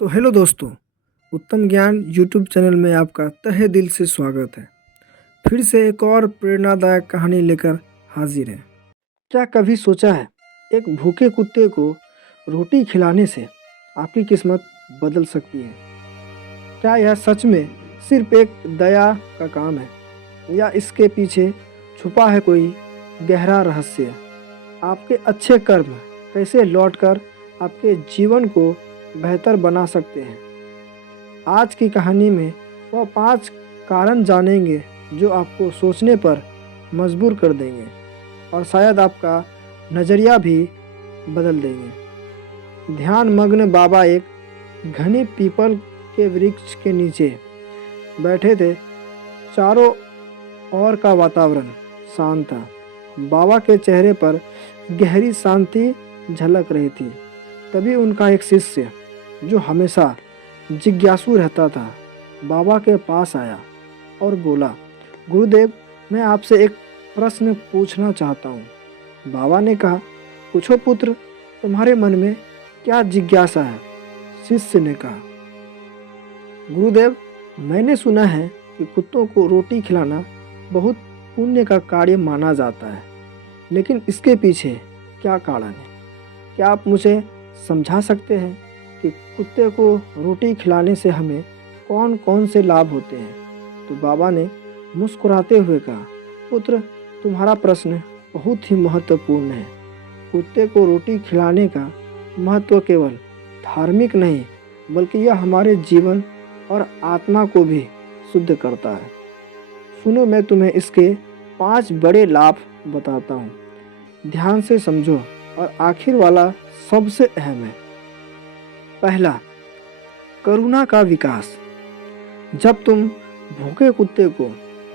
तो हेलो दोस्तों, उत्तम ज्ञान यूट्यूब चैनल में आपका तहे दिल से स्वागत है। फिर से एक और प्रेरणादायक कहानी लेकर हाजिर है। क्या कभी सोचा है, एक भूखे कुत्ते को रोटी खिलाने से आपकी किस्मत बदल सकती है? क्या यह सच में सिर्फ एक दया का काम है, या इसके पीछे छुपा है कोई गहरा रहस्य? आपके अच्छे कर्म कैसे लौटकर आपके जीवन को बेहतर बना सकते हैं? आज की कहानी में वह 5 कारण जानेंगे जो आपको सोचने पर मजबूर कर देंगे और शायद आपका नज़रिया भी बदल देंगे। ध्यान मग्न बाबा एक घने पीपल के वृक्ष के नीचे बैठे थे। चारों ओर का वातावरण शांत था। बाबा के चेहरे पर गहरी शांति झलक रही थी। तभी उनका एक शिष्य, जो हमेशा जिज्ञासु रहता था, बाबा के पास आया और बोला, गुरुदेव, मैं आपसे एक प्रश्न पूछना चाहता हूँ। बाबा ने कहा, पूछो पुत्र, तुम्हारे मन में क्या जिज्ञासा है? शिष्य ने कहा, गुरुदेव, मैंने सुना है कि कुत्तों को रोटी खिलाना बहुत पुण्य का कार्य माना जाता है, लेकिन इसके पीछे क्या कारण है? क्या आप मुझे समझा सकते हैं कि कुत्ते को रोटी खिलाने से हमें कौन कौन से लाभ होते हैं? तो बाबा ने मुस्कुराते हुए कहा, पुत्र, तुम्हारा प्रश्न बहुत ही महत्वपूर्ण है। कुत्ते को रोटी खिलाने का महत्व केवल धार्मिक नहीं, बल्कि यह हमारे जीवन और आत्मा को भी शुद्ध करता है। सुनो, मैं तुम्हें इसके 5 बड़े लाभ बताता हूँ। ध्यान से समझो, और आखिर वाला सबसे अहम है। पहला, करुणा का विकास। जब तुम भूखे कुत्ते को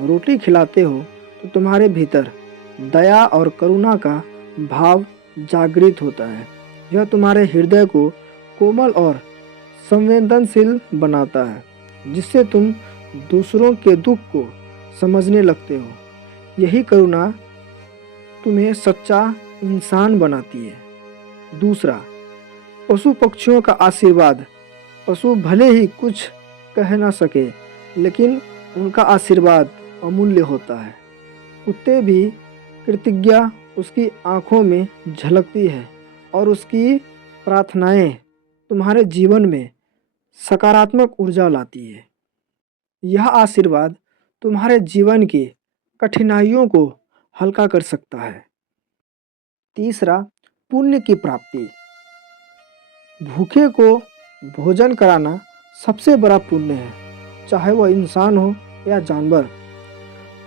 रोटी खिलाते हो तो तुम्हारे भीतर दया और करुणा का भाव जागृत होता है। यह तुम्हारे हृदय को कोमल और संवेदनशील बनाता है, जिससे तुम दूसरों के दुख को समझने लगते हो। यही करुणा तुम्हें सच्चा इंसान बनाती है। दूसरा, पशु पक्षियों का आशीर्वाद। पशु भले ही कुछ कह ना सके, लेकिन उनका आशीर्वाद अमूल्य होता है। कुत्ते भी कृतज्ञता उसकी आंखों में झलकती है, और उसकी प्रार्थनाएं तुम्हारे जीवन में सकारात्मक ऊर्जा लाती है। यह आशीर्वाद तुम्हारे जीवन की कठिनाइयों को हल्का कर सकता है। तीसरा, पुण्य की प्राप्ति। भूखे को भोजन कराना सबसे बड़ा पुण्य है, चाहे वह इंसान हो या जानवर।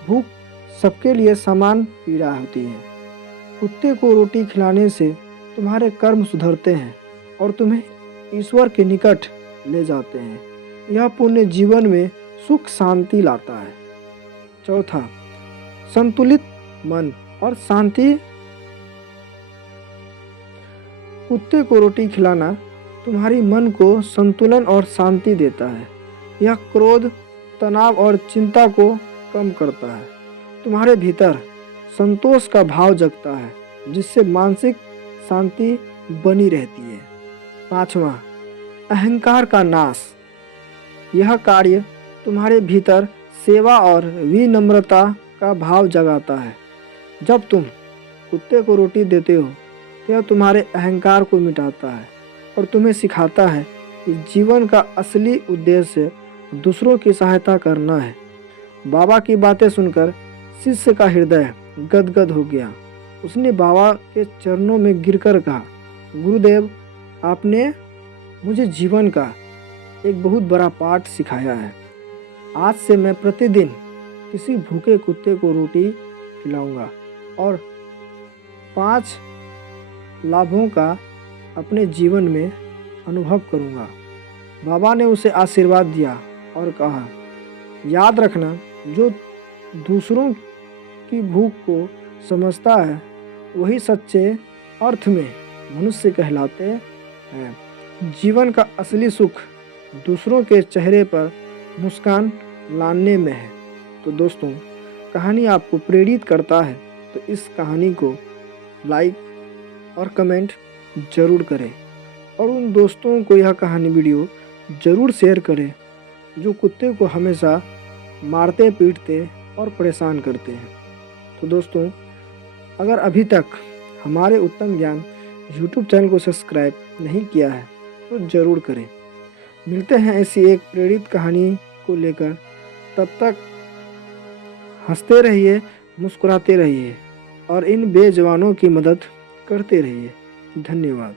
भूख सबके लिए समान पीड़ा होती है। कुत्ते को रोटी खिलाने से तुम्हारे कर्म सुधरते हैं और तुम्हें ईश्वर के निकट ले जाते हैं। यह पुण्य जीवन में सुख शांति लाता है। चौथा, संतुलित मन और शांति। कुत्ते को रोटी खिलाना तुम्हारी मन को संतुलन और शांति देता है। यह क्रोध, तनाव और चिंता को कम करता है। तुम्हारे भीतर संतोष का भाव जगता है, जिससे मानसिक शांति बनी रहती है। पांचवा, अहंकार का नाश। यह कार्य तुम्हारे भीतर सेवा और विनम्रता का भाव जगाता है। जब तुम कुत्ते को रोटी देते हो, यह तुम्हारे अहंकार को मिटाता है और तुम्हें सिखाता है कि जीवन का असली उद्देश्य दूसरों की सहायता करना है। बाबा की बातें सुनकर शिष्य का हृदय गदगद हो गया। उसने बाबा के चरणों में गिरकर कहा, गुरुदेव, आपने मुझे जीवन का एक बहुत बड़ा पाठ सिखाया है। आज से मैं प्रतिदिन किसी भूखे कुत्ते को रोटी खिलाऊंगा और 5 लाभों का अपने जीवन में अनुभव करूंगा। बाबा ने उसे आशीर्वाद दिया और कहा, याद रखना, जो दूसरों की भूख को समझता है वही सच्चे अर्थ में मनुष्य कहलाते हैं। जीवन का असली सुख दूसरों के चेहरे पर मुस्कान लाने में है। तो दोस्तों, कहानी आपको प्रेरित करता है तो इस कहानी को लाइक और कमेंट ज़रूर करें, और उन दोस्तों को यह कहानी वीडियो ज़रूर शेयर करें जो कुत्ते को हमेशा मारते पीटते और परेशान करते हैं। तो दोस्तों, अगर अभी तक हमारे उत्तम ज्ञान यूट्यूब चैनल को सब्सक्राइब नहीं किया है तो ज़रूर करें। मिलते हैं ऐसी एक प्रेरित कहानी को लेकर। तब तक हंसते रहिए, मुस्कुराते रहिए और इन बेजवानों की मदद करते रहिए। धन्यवाद।